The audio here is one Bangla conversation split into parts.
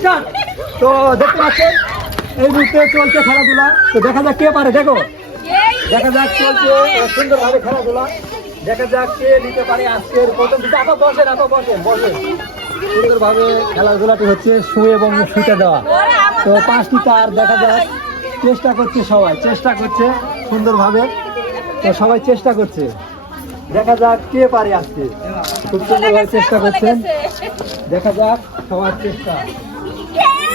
স্টার্ট তো দেখতে পাচ্ছেন, এই মুহূর্তে চলছে খেলাধুলা। তো দেখা যাক কে পারে, দেখো। দেখা যাক চলছে সুন্দরভাবে খেলাধুলা। দেখা যাক কে নিতে পারে আজকের প্রথম আপা বসেন আপা বসেন বসেন। সুন্দরভাবে খেলাধুলাটি হচ্ছে শুয়ে এবং শুতে দেওয়া। তো পাঁচটি তার দেখা যাক। চেষ্টা করছে সবাই, চেষ্টা করছে সুন্দরভাবে। তো সবাই চেষ্টা করছে। দেখা যাক কে পারে আজকে। খুব সুন্দরভাবে চেষ্টা করছেন। দেখা যাক সবার চেষ্টা সবার চেষ্টা চলছে সুন্দরভাবে।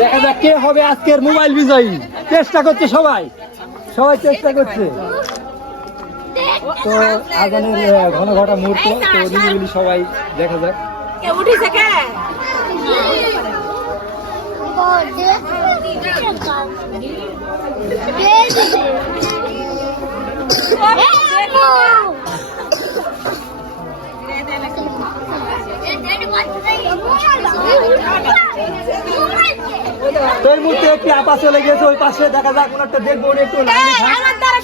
দেখা যাক কে হবে আজকের মোবাইল বিজয়ী। চেষ্টা করছে সবাই। সবাই চেষ্টা করছে। তো আগানের ঘন ঘটা মুহূর্ত। তো নিরিবিলি সবাই দেখা যাক। উঠিছে কে তো এই মুহূর্তে একটি আপা চলে গেছে ওই পাশে দেখা যাক ওনারটা দেখব উনি একটু লাইনে থাক।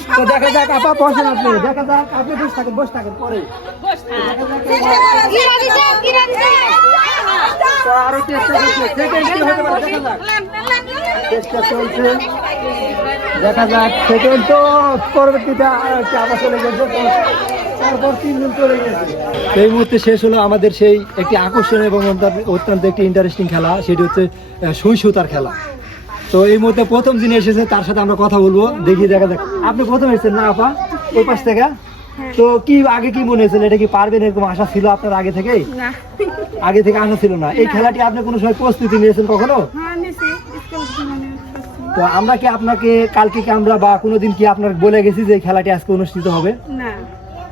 তো দেখা যাক আপা বসেন আপনি দেখা যাক আপনি বসে থাকেন বসে থাকেন পরে তো আরও চেষ্টা করছে সেকেন্ড কি হতে পারে দেখা যাক চেষ্টা চলছে দেখা যাক সেকেন্ড তো পরবর্তীতে আর একটি আপা চলে গেছে তো তারপর তিনজন চলে গেছে এই মুহূর্তে শেষ হলো আমাদের সেই একটি আকর্ষণীয় এবং অত্যন্ত- অত্যন্ত একটি ইন্টারেস্টিং খেলা সেটি হচ্ছে সুই সুতার খেলা তো এই মুহূর্তে প্রথম যিনি এসেছে তার সাথে আমরা কথা বলব। দেখি দেখা যাক। আপনি প্রথম এসেছেন না আপা? ওই পাশ থেকে? তো কি আগে কি মনে হয়েছিল? এটা কি পারবেন এরকম আশা ছিল আপনার আগে থেকেই? না। আগে থেকে আশা ছিল না। এই খেলাটি আপনি কোনো সময় প্রস্তুতি নিয়েছেন কখনো? হ্যাঁ তো আমরা কি আপনাকে কালকে কি আমরা বা কোনোদিন কি আপনার বলে গেছি যে এই খেলাটি আজকে অনুষ্ঠিত হবে? না।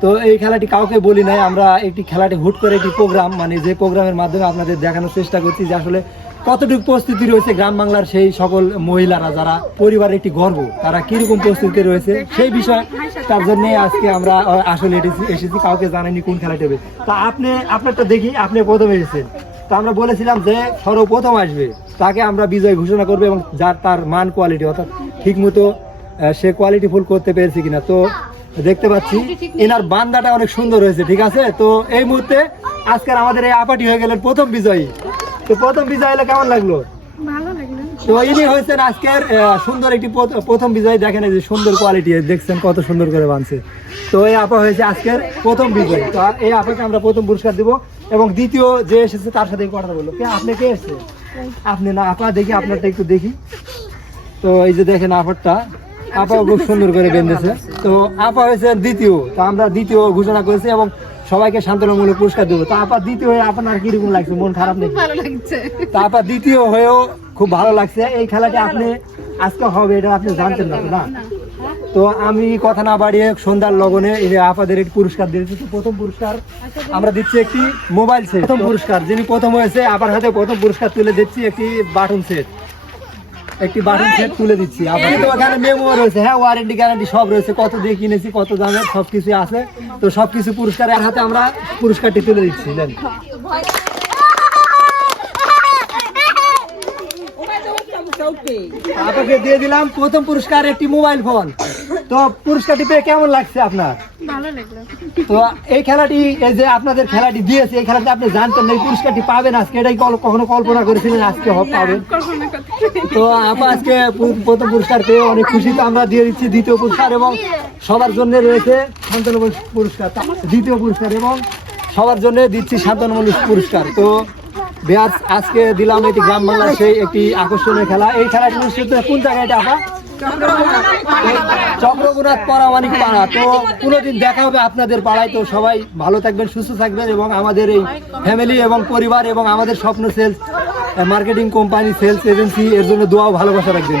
তো এই খেলাটি কাউকে বলি নাই। আমরা একটি খেলাটি হুট করে একটি প্রোগ্রাম মানে যে প্রোগ্রামের মাধ্যমে আপনাদের দেখানোর চেষ্টা করছি যে আসলে কতটুকু প্রস্তুতি রয়েছে গ্রাম বাংলার সেই সকল মহিলারা যারা পরিবারের একটি গর্ব, তারা কীরকম প্রস্তুতি রয়েছে সেই বিষয়, তার জন্য আজকে আমরা আসলে এসেছি কাউকে জানাইনি কোন খেলাটি হবে তা আপনি আপনারটা দেখি, আপনি প্রথম এসেছেন। তো আমরা বলেছিলাম যে সর্বপ্রথম আসবে, তাকে আমরা বিজয় ঘোষণা করব এবং যার, তার মান কোয়ালিটি অর্থাৎ ঠিক মতো সে কোয়ালিটি ফুল করতে পেরেছে কিনা। তো দেখতে পাচ্ছি, এনার বান্দাটা অনেক সুন্দর হয়েছে, ঠিক আছে? তো এই মুহূর্তে আজকের আমাদের এই আপাটি হয়ে গেলেন প্রথম বিজয়ী। তো প্রথম বিজয় হলে কেমন লাগল? তো ইনি হয়েছেন আজকের সুন্দর একটি প্রথম বিজয় দেখেন এই যে সুন্দর কোয়ালিটি দেখছেন কত সুন্দর করে বানছে। তো এই আপা হয়েছে আজকের প্রথম বিজয়। তো এই আপাকে আমরা প্রথম পুরস্কার দিব এবং দ্বিতীয় যে এসেছে তার সাথে কথা বলল কে আপনি কে এসছে? আপনি না আপা দেখি আপনারটা একটু দেখি। তো এই যে দেখেন আপারটা। আপাও খুব সুন্দর করে বেঁধেছে। তো আপা হয়েছে দ্বিতীয়। তো আমরা দ্বিতীয় ঘোষণা করেছি এবং সবাইকে সান্ত্বনামূলক পুরস্কার দেবো। তো আপা দ্বিতীয় হয়ে আপনার কীরকম লাগছে? মন খারাপ নাকি? ভালো লাগছে। তারপর দ্বিতীয় হয়েও খুব ভালো লাগছে। এই খেলাটি আপনি আজকে হবে এটা আপনি জানতেন না তো না? তো আমি কথা না বাড়িয়ে সন্ধ্যার লগনে এই যে আপাদের একটি পুরস্কার দিয়েছি তো প্রথম পুরস্কার আমরা দিচ্ছি একটি মোবাইল সেট প্রথম পুরস্কার যিনি প্রথম হয়েছে আবার হাতে প্রথম পুরস্কার তুলে দিচ্ছি একটি বাটন সেট একটি বাটন সেট তুলে দিচ্ছি। আপনাদের তো ওখানে মেমো রয়েছে হ্যাঁ ওয়ারেন্টি গ্যারান্টি সব রয়েছে কত দিয়ে কিনেছি কত দামের সব কিছু আছে। তো সব কিছু পুরস্কারের হাতে আমরা পুরস্কারটি তুলে দিচ্ছি আপনাকে দিয়ে দিলাম প্রথম পুরস্কার একটি মোবাইল ফোন। তো পুরস্কারটি পেয়ে কেমন লাগছে আপনার? তো এই খেলাটি এই যে আপনাদের খেলাটি দিয়েছে এই খেলাটি আপনি জানতেন না এই পুরস্কারটি পাবেন আজকে। এটাই কল- কখনো কল্পনা করেছিলেন আজকে হবে পাবেন। তো আপা আজকে প্রথম পুরস্কার পেয়ে অনেক খুশি। তো আমরা দিয়ে দিচ্ছি দ্বিতীয় পুরস্কার এবং সবার জন্য রয়েছে শান্তনমূলক পুরস্কার। দ্বিতীয় পুরস্কার এবং সবার জন্য দিচ্ছি শান্তনমূলক পুরস্কার। তো বেয়ার আজকে দিলাম এটি গ্রাম বাংলার সেই একটি আকর্ষণীয় খেলা। এই খেলাটি কোন জায়গায় এটা চক্রগুনাথ পরামানিক পাড়া। তো কোনোদিন দেখা হবে আপনাদের পাড়ায়। তো সবাই ভালো থাকবেন, সুস্থ থাকবেন এবং আমাদের এই ফ্যামিলি এবং পরিবার এবং আমাদের স্বপ্ন sales marketing company sales agency এর জন্য দোয়াও, ভালোবাসা রাখবেন।